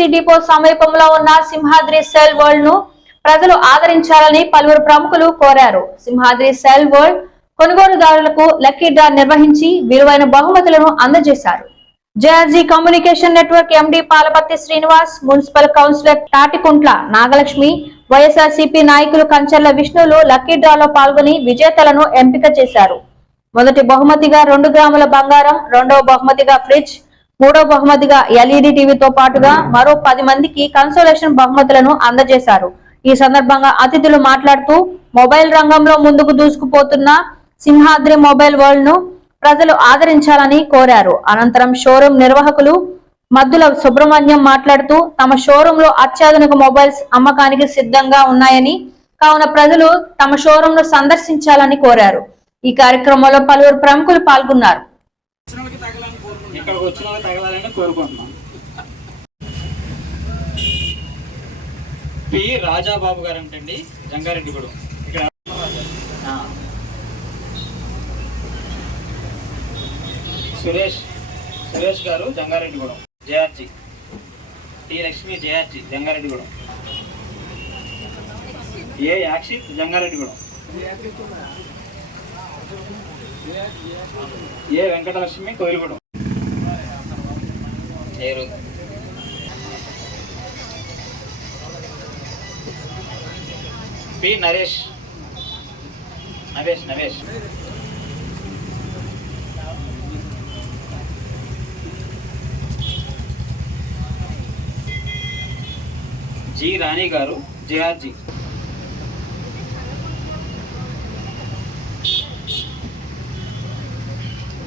RTC depot సమీపంలో ఉన్న Simhadri cell world ను ప్రజలు ఆదరించాలని పలువురు ప్రముఖులు కోరారు. సింహాద్రి సెల్ వరల్డ్ కొనుగోలుదారులకు లక్కీ డ్రా నిర్వహించి విలువైన బహుమతులను అందజేశారు. JRG communication network MD Palaparthi Srinivas, municipal councillor Tatikuntla Nagalakshmi, YSRCP నాయకులు కంచర్ల విష్ణులు లక్కీ డ్రాలో పాల్గొని విజేతలను ఎంపిక చేశారు. మొదటి బహుమతిగా 2 గ్రాముల బంగారం, రెండవ బహుమతిగా ఫ్రిడ్జ్, మూడో బహుమతిగా ఎల్ఈడి టీవీతో పాటుగా మరో 10 మందికి కన్సోలేషన్ బహుమతులను అందజేశారు. ఈ సందర్భంగా అతిథులు మాట్లాడుతూ మొబైల్ రంగంలో ముందుకు దూసుకుపోతున్న సింహాద్రి మొబైల్ వరల్డ్ ను ప్రజలు ఆదరించాలని కోరారు. అనంతరం షోరూం నిర్వాహకులు మద్దుల సుబ్రహ్మణ్యం మాట్లాడుతూ తమ షోరూం లో అత్యాధునిక మొబైల్స్ అమ్మకానికి సిద్ధంగా ఉన్నాయని, కావున ప్రజలు తమ షోరూం ను సందర్శించాలని కోరారు. ఈ కార్యక్రమంలో పలువురు ప్రముఖులు పాల్గొన్నారు. పి రాజాబాబు గారు అంటండి, జంగారెడ్డిగూడెం. ఇక్కడ Suresh garu, Jangareddygudem. JRG T Lakshmi, JRG Jangareddygudem. A Yakshith, Jangareddygudem. A Venkatalakshmi, Koyilagudem. P Naresh, Navesh. G Rani garu, JRG.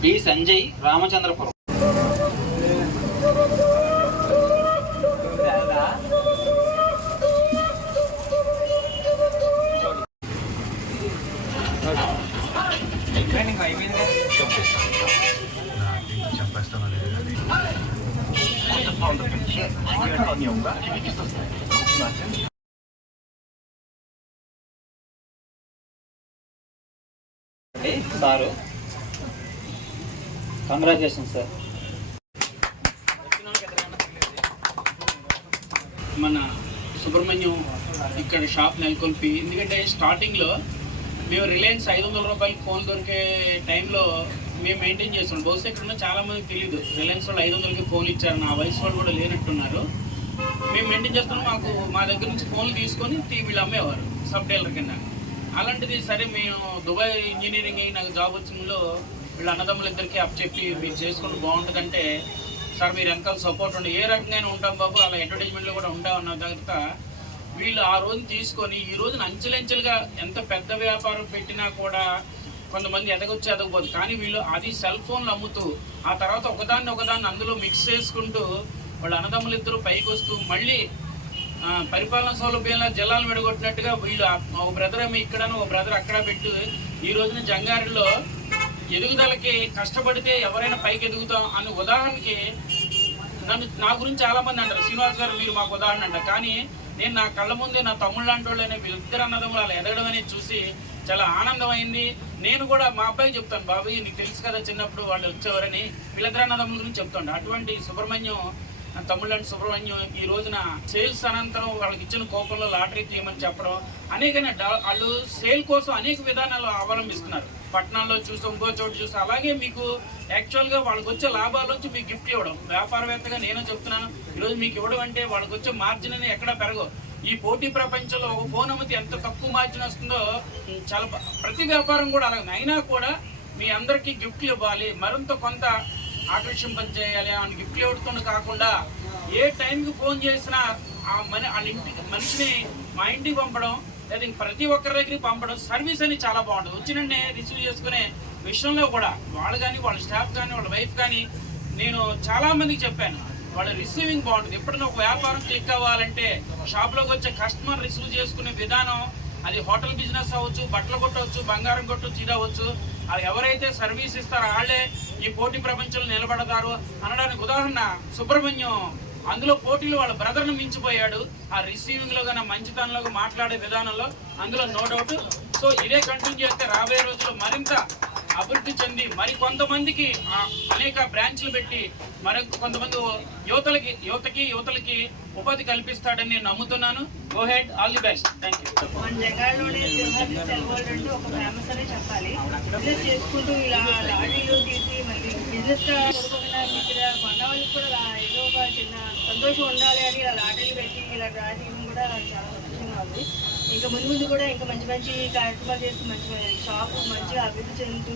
B Sanjay, Ramachandrapuram. Sir, congratulation sir. మన సుబ్రహ్మణ్యం ఇక్కడ షాప్ నెలకొల్పి, ఎందుకంటే స్టార్టింగ్లో మేము రిలయన్స్ 500 రూపాయలు ఫోన్ దొరికే టైంలో మేము మెయింటైన్ చేస్తున్నాం. బహుశా ఇక్కడ చాలామందికి తెలియదు, రిలయన్స్ వాళ్ళు 500కి ఫోన్లు ఇచ్చారు, నా వయసు వాళ్ళు కూడా లేనట్టున్నారు. మేము మెయింటైన్ చేస్తున్నాం. మా దగ్గర నుంచి ఫోన్లు తీసుకొని టీవీలు అమ్మేవారు సబ్ డీలర్ కింద. అలాంటిది సరే మేము దుబాయ్ ఇంజనీరింగ్ అయ్యి నాకు జాబ్ వచ్చినలో వీళ్ళ అన్నదమ్ములు ఇద్దరికి అప్ చెప్పి మీరు చేసుకుంటూ బాగుంటుందంటే, సార్ మీరు వెనకాల సపోర్ట్ ఉండి ఏ రకంగానే ఉంటాం బాబు, అలా అడ్వర్టైజ్మెంట్లో కూడా ఉంటామన్న తర్వాత వీళ్ళు ఆ రోజు తీసుకొని ఈ రోజున అంచెలంచెలుగా ఎంత పెద్ద వ్యాపారం పెట్టినా కూడా కొంతమంది ఎదగొచ్చు. కానీ వీళ్ళు అది సెల్ ఫోన్లు అమ్ముతూ ఆ తర్వాత ఒకదాన్ని అందులో మిక్స్ చేసుకుంటూ వాళ్ళ అన్నదమ్ములు ఇద్దరు పైకి వస్తూ మళ్ళీ పరిపాలనా సౌలభ్యంలో జిల్లాలు విడగొట్టినట్టుగా వీళ్ళు ఒక బ్రదర్ ఏమో ఇక్కడను ఒక బ్రదర్ అక్కడ పెట్టి ఈ రోజున జంగారెడ్డిలో ఎదుగుదలకి కష్టపడితే ఎవరైనా పైకి ఎదుగుతాం అనే ఉదాహరణకి నా గురించి చాలామంది అంటారు, శ్రీనివాస్ గారు మీరు మాకు ఉదాహరణ అంటారు. కానీ నేను నా కళ్ళ ముందే నా తమ్ముళ్ళు లాంటి వాళ్ళనే వీళ్ళిద్దరు అన్నదమ్ములు అలా ఎదగడం అనేది చూసి చాలా ఆనందమైంది. నేను కూడా మా అబ్బాయికి చెప్తాను, బాబాయ్ నీకు తెలుసు కదా చిన్నప్పుడు వాళ్ళు వచ్చేవారని, వీళ్ళిద్దరు అన్నదమ్ముల గురించి చెప్తాను. అటువంటి సుబ్రహ్మణ్యం తమ్ముళ్ళంటి సుబ్రహ్మణ్యం ఈ రోజున సేల్స్ అనంతరం వాళ్ళకి ఇచ్చిన కోపంలో లాటరీ తీయమని చెప్పడం, అనేకనే వాళ్ళు సేల్ కోసం అనేక విధానాలు అవలంబిస్తున్నారు. పట్టణాల్లో చూసి ఇంకో చోటు చూసి, అలాగే మీకు యాక్చువల్గా వాళ్ళకి వచ్చే లాభాల నుంచి మీకు గిఫ్ట్ ఇవ్వడం. వ్యాపారవేత్తగా నేను చెప్తున్నాను, ఈరోజు మీకు ఇవ్వడం అంటే వాళ్ళకి వచ్చే మార్జిన్ అని ఎక్కడ పెరగవు. ఈ పోటీ ప్రపంచంలో ఒక ఫోన్ అమ్మితే ఎంత తక్కువ మార్జిన్ వస్తుందో చాలా ప్రతి వ్యాపారం కూడా అలాగే. అయినా కూడా మీ అందరికీ గిఫ్ట్లు ఇవ్వాలి, మరింత కొంత ఆకర్షింపజేయాలి అని గిఫ్ట్లు ఇవ్వడంతో కాకుండా ఏ టైంకి ఫోన్ చేసినా వాళ్ళ ఇంటికి మనిషిని మా ఇంటికి పంపడం, లేదా ప్రతి ఒక్కరి దగ్గరికి పంపడం, సర్వీస్ అని చాలా బాగుంటుంది. వచ్చినంటే రిసీవ్ చేసుకునే విషయంలో కూడా వాళ్ళు కానీ వాళ్ళ స్టాఫ్ కానీ వాళ్ళ వైఫ్ కానీ నేను చాలామందికి చెప్పాను, వాళ్ళ రిసీవింగ్ బాగుంటుంది. ఎప్పుడైనా ఒక వ్యాపారం క్లిక్ అవ్వాలంటే షాప్లోకి వచ్చే కస్టమర్ రిసీవ్ చేసుకునే విధానం, అది హోటల్ బిజినెస్ అవ్వచ్చు, బట్టలు కొట్టవచ్చు, బంగారం కొట్టవచ్చు, ఇది అవ్వచ్చు, అది ఎవరైతే సర్వీస్ ఇస్తారో వాళ్ళే ఈ పోటీ ప్రపంచంలో నిలబడతారు అనడానికి ఉదాహరణ సుబ్రహ్మణ్యం. అందులో పోటీలో వాళ్ళ బ్రదర్ను మించిపోయాడు. ఆ రిసీవింగ్లో కానీ మంచితనంలో మాట్లాడే విధానంలో అందులో నో డౌట్. సో ఇదే కంటిన్యూ చేస్తే రాబోయే రోజుల్లో మరింత అభివృద్ధి చెంది మరి కొంతమందికి అనేక బ్రాంచ్లు పెట్టి మరొక కొంతమంది యువతలకి ఉపాధి కల్పిస్తాడని నేను నమ్ముతున్నాను. Go head, all the best. Thank you. మన జగాల్లోనే సింహాద్రి సెల్ వరల్డ్ అంటే ఒక ఫేమస్ అనే చెప్పాలి. బిజినెస్ చేసుకుంటూ ఇలా లారీలు తీసి మళ్ళీ బిజినెస్ గా కొనుక్కోకుండా ఇక్కడ కొన్న వాళ్ళకి కూడా ఏదో ఒక చిన్న సంతోషం ఉండాలి అని ఇలా లాటరీలు పెట్టి ఇలా డ్రా చేయడం కూడా చాలా సంతోషంగా ఉంది. ఇంకా ముందు ముందు కూడా ఇంకా మంచి మంచి కార్యక్రమాలు చేస్తూ మంచి షాప్ మంచిగా అభివృద్ధి చెందుతూ